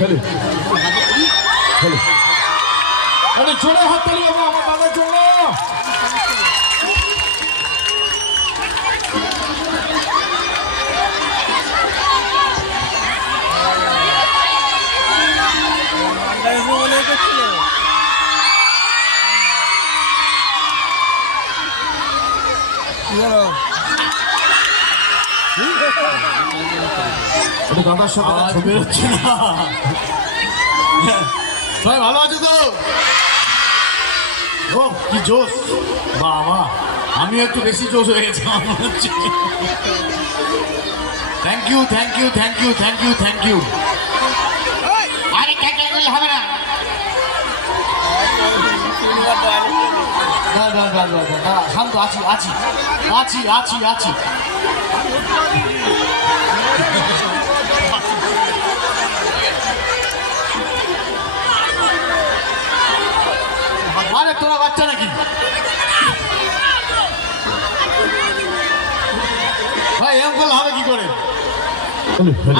আরে জোরে হাত তালি হবে আমার দাদার জন্য। দাদার সাথে ছবি হচ্ছে না। সবাই ভালো আছো তো? ও কি জোশ, বাবা আমি একটু বেশি জোশ হয়ে গেছি আমার মনে হচ্ছে। Thank you thank you thank you thank you thank you. আরে হবে না, শান্ত আছি আছি আছি আছি আছি। আরে তোরা বাচ্চা নাকি? ভাই এরকম করলে হবে কি করে?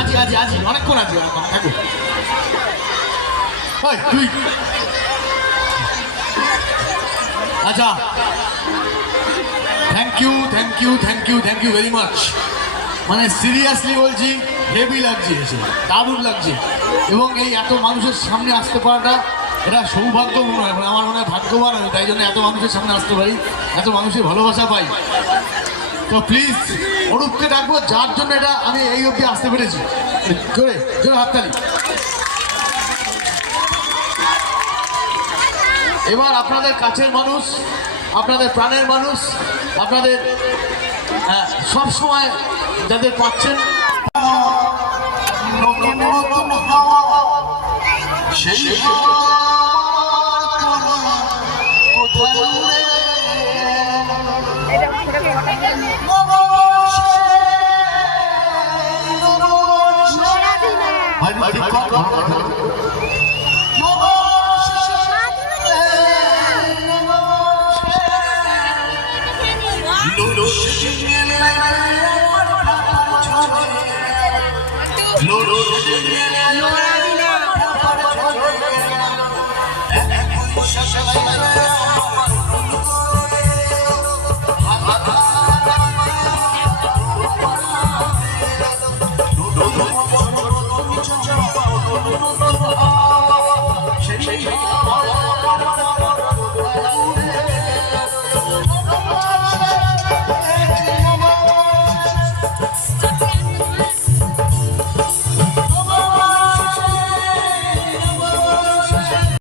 আজি আজি আজি অনেকক্ষণ আছে থাকো। ভাই তুই আচ্ছা, thank you thank you thank you thank you very much. মানে সিরিয়াসলি বলছি, হেভি লাগছে, এসে দারুণ লাগছে। এবং এই এত মানুষের সামনে আসতে পারাটা এটা সৌভাগ্য মনে হয়, আমার মনে হয় ভাগ্যবান আমি, তাই জন্য এত মানুষের সামনে আসতে পারি, এত মানুষের ভালোবাসা পাই। তো প্লিজ অরূপকে ডাকবো, যার জন্য এটা আমি এই অবধি আসতে পেরেছি। জোরে জোরে হাততালি। এবার আপনাদের কাছের মানুষ, আপনাদের প্রাণের মানুষ, আপনাদের সব সময় যাদের পাচ্ছেন, নতুন নতুন হাওয়া সেই No,